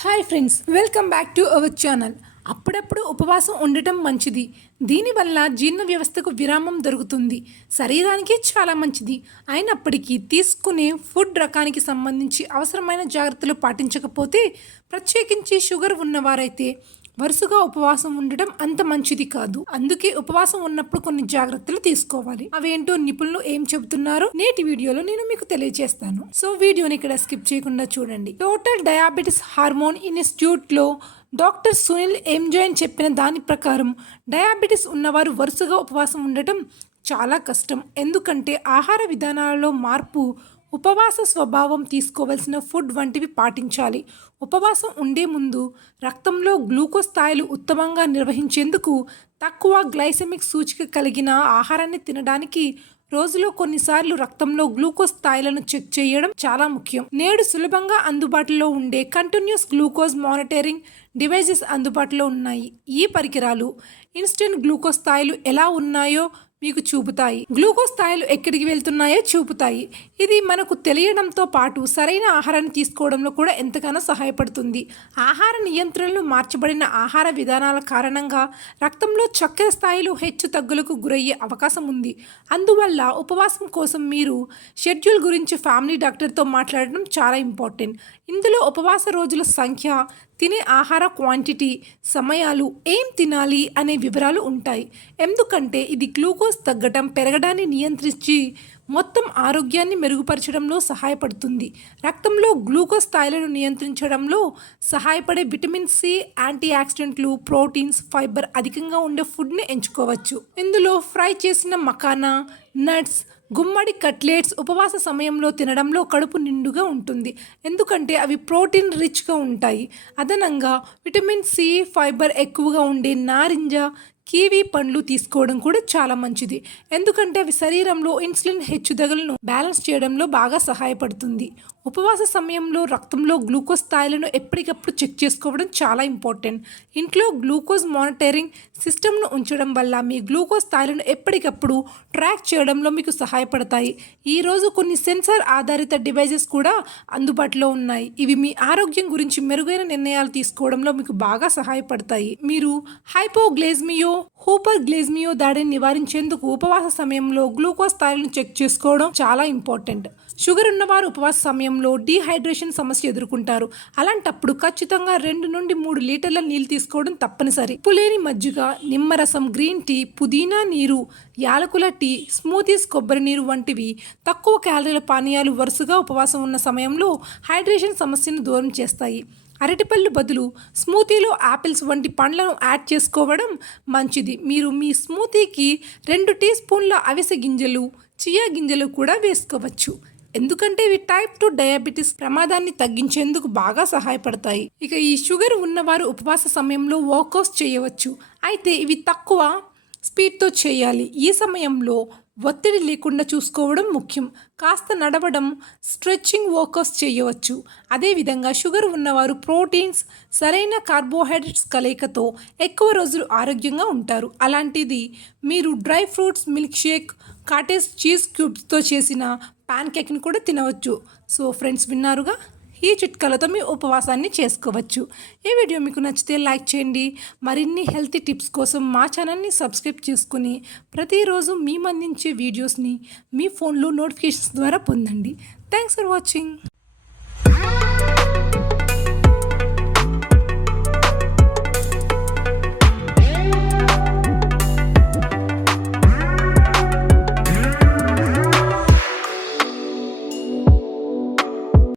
Hi friends, welcome back to our channel. అప్పుడప్పుడు ఉపవాసం ఉండటం మంచిది. దీనివల్ల జీర్ణ వ్యవస్థకు విరామం దొరుకుతుంది, శరీరానికి చాలా మంచిది. అయినప్పటికీ తీసుకునే ఫుడ్ రకానికి సంబంధించి అవసరమైన జాగ్రత్తలు పాటించకపోతే, ప్రత్యేకించి షుగర్ ఉన్నవారైతే వరుసగా ఉపవాసం ఉండటం అంత మంచిది కాదు. అందుకే ఉపవాసం ఉన్నప్పుడు కొన్ని జాగ్రత్తలు తీసుకోవాలి. అవేంటో నిపుణులు ఏం చెబుతున్నారో నేటి వీడియోలో నేను మీకు తెలియజేస్తాను. సో వీడియోని ఇక్కడ స్కిప్ చేయకుండా చూడండి. టోటల్ డయాబెటిస్ హార్మోన్ ఇన్స్టిట్యూట్ లో డాక్టర్ సునీల్ ఎంజైన్ చెప్పిన దాని ప్రకారం డయాబెటిస్ ఉన్నవారు వరుసగా ఉపవాసం ఉండటం చాలా కష్టం. ఎందుకంటే ఆహార విధానాలలో మార్పు, ఉపవాస స్వభావం, తీసుకోవలసిన ఫుడ్ వంటివి పాటించాలి. ఉపవాసం ఉండే ముందు రక్తంలో గ్లూకోజ్ స్థాయిలు ఉత్తమంగా నిర్వహించేందుకు తక్కువ గ్లైసెమిక్ సూచిక కలిగిన ఆహారాన్ని తినడానికి రోజులో కొన్నిసార్లు రక్తంలో గ్లూకోజ్ స్థాయిలను చెక్ చేయడం చాలా ముఖ్యం. నేడు సులభంగా అందుబాటులో ఉండే కంటిన్యూస్ గ్లూకోజ్ మానిటరింగ్ డివైజెస్ అందుబాటులో ఉన్నాయి. ఈ పరికరాలు ఇన్స్టెంట్ గ్లూకోజ్ స్థాయిలు ఎలా ఉన్నాయో మీకు చూపుతాయి, గ్లూకోజ్ స్థాయిలు ఎక్కడికి వెళ్తున్నాయో చూపుతాయి. ఇది మనకు తెలియడంతో పాటు సరైన ఆహారాన్ని తీసుకోవడంలో కూడా ఎంతగానో సహాయపడుతుంది. ఆహార నియంత్రణలు, మార్చబడిన ఆహార విధానాల కారణంగా రక్తంలో చక్కెర స్థాయిలు హెచ్చు తగ్గులకు గురయ్యే అవకాశం ఉంది. అందువల్ల ఉపవాసం కోసం మీరు షెడ్యూల్ గురించి ఫ్యామిలీ డాక్టర్తో మాట్లాడడం చాలా ఇంపార్టెంట్. ఇందులో ఉపవాస రోజుల సంఖ్య, తినే ఆహార క్వాంటిటీ, సమయాలు, ఏం తినాలి అనే వివరాలు ఉంటాయి. ఎందుకంటే ఇది గ్లూకోజ్ తగ్గటం, పెరగడాన్ని నియంత్రించి మొత్తం ఆరోగ్యాన్ని మెరుగుపరచడంలో సహాయపడుతుంది. రక్తంలో గ్లూకోజ్ స్థాయిలను నియంత్రించడంలో సహాయపడే విటమిన్ సి, యాంటీ ఆక్సిడెంట్లు, ప్రోటీన్స్, ఫైబర్ అధికంగా ఉండే ఫుడ్ని ఎంచుకోవచ్చు. ఇందులో ఫ్రై చేసిన మకానా, నట్స్, గుమ్మడి కట్లెట్స్ ఉపవాస సమయంలో తినడంలో కడుపు నిండుగా ఉంటుంది. ఎందుకంటే అవి ప్రోటీన్ రిచ్గా ఉంటాయి. అదనంగా విటమిన్ సి, ఫైబర్ ఎక్కువగా ఉండే నారింజ, కివీ పండ్లు తీసుకోవడం కూడా చాలా మంచిది. ఎందుకంటే అవి శరీరంలో ఇన్సులిన్ హెచ్చుతగులను బ్యాలెన్స్ చేయడంలో బాగా సహాయపడుతుంది. ఉపవాస సమయంలో రక్తంలో గ్లూకోజ్ స్థాయిలను ఎప్పటికప్పుడు చెక్ చేసుకోవడం చాలా ఇంపార్టెంట్. ఇంట్లో గ్లూకోజ్ మానిటరింగ్ సిస్టమ్ను ఉంచడం వల్ల మీ గ్లూకోజ్ స్థాయిలను ఎప్పటికప్పుడు ట్రాక్ చేయడంలో మీకు సహాయపడతాయి. ఈరోజు కొన్ని సెన్సార్ ఆధారిత డివైజెస్ కూడా అందుబాటులో ఉన్నాయి. ఇవి మీ ఆరోగ్యం గురించి మెరుగైన నిర్ణయాలు తీసుకోవడంలో మీకు బాగా సహాయపడతాయి. మీరు హైపోగ్లైసెమియా, హైపర్గ్లైసెమియా దాడిని నివారించేందుకు ఉపవాస సమయంలో గ్లూకోజ్ స్థాయిలను చెక్ చేసుకోవడం చాలా ఇంపార్టెంట్. షుగర్ ఉన్నవారు ఉపవాస సమయంలో డీహైడ్రేషన్ సమస్య ఎదుర్కొంటారు. అలాంటప్పుడు ఖచ్చితంగా 2 నుండి 3 లీటర్ల నీళ్ళు తీసుకోవడం తప్పనిసరి. పులేని మజ్జిగ, నిమ్మరసం, గ్రీన్ టీ, పుదీనా నీరు, యాలకుల టీ, స్మూతీస్, కొబ్బరి నీరు వంటివి తక్కువ క్యాలరీల పానీయాలు వరుసగా ఉపవాసం ఉన్న సమయంలో హైడ్రేషన్ సమస్యను దూరం చేస్తాయి. అరటిపళ్ళు బదులు స్మూతీలో యాపిల్స్ వంటి పండ్లను యాడ్ చేసుకోవడం మంచిది. మీరు మీ స్మూతీకి 2 టీ స్పూన్ల అవిసె గింజలు, చియా గింజలు కూడా వేసుకోవచ్చు. ఎందుకంటే ఇవి టైప్ 2 డయాబెటీస్ ప్రమాదాన్ని తగ్గించేందుకు బాగా సహాయపడతాయి. ఇక ఈ షుగర్ ఉన్నవారు ఉపవాస సమయంలో వర్కౌట్స్ చేయవచ్చు. అయితే ఇవి తక్కువ స్పీడ్తో చేయాలి. ఈ సమయంలో ఒత్తిడి లేకుండా చూసుకోవడం ముఖ్యం. కాస్త నడవడం, స్ట్రెచ్చింగ్ వర్కౌట్స్ చేయవచ్చు. అదేవిధంగా షుగర్ ఉన్నవారు ప్రోటీన్స్, సరైన కార్బోహైడ్రేట్స్ కలయికతో ఎక్కువ రోజులు ఆరోగ్యంగా ఉంటారు. అలాంటిది మీరు dry fruits, milk shake, cottage cheese క్యూబ్స్తో చేసిన ప్యాన్ కేక్ని కూడా తినవచ్చు. సో ఫ్రెండ్స్, విన్నారుగా, ఈ చిట్కాలతో మీ ఉపవాసాన్ని చేసుకోవచ్చు. ఈ వీడియో మీకు నచ్చితే లైక్ చేయండి. మరిన్ని హెల్తీ టిప్స్ కోసం మా ఛానల్ని సబ్స్క్రైబ్ చేసుకుని ప్రతిరోజు మేము అందించే వీడియోస్ని మీ ఫోన్లో నోటిఫికేషన్స్ ద్వారా పొందండి. Thanks for watching.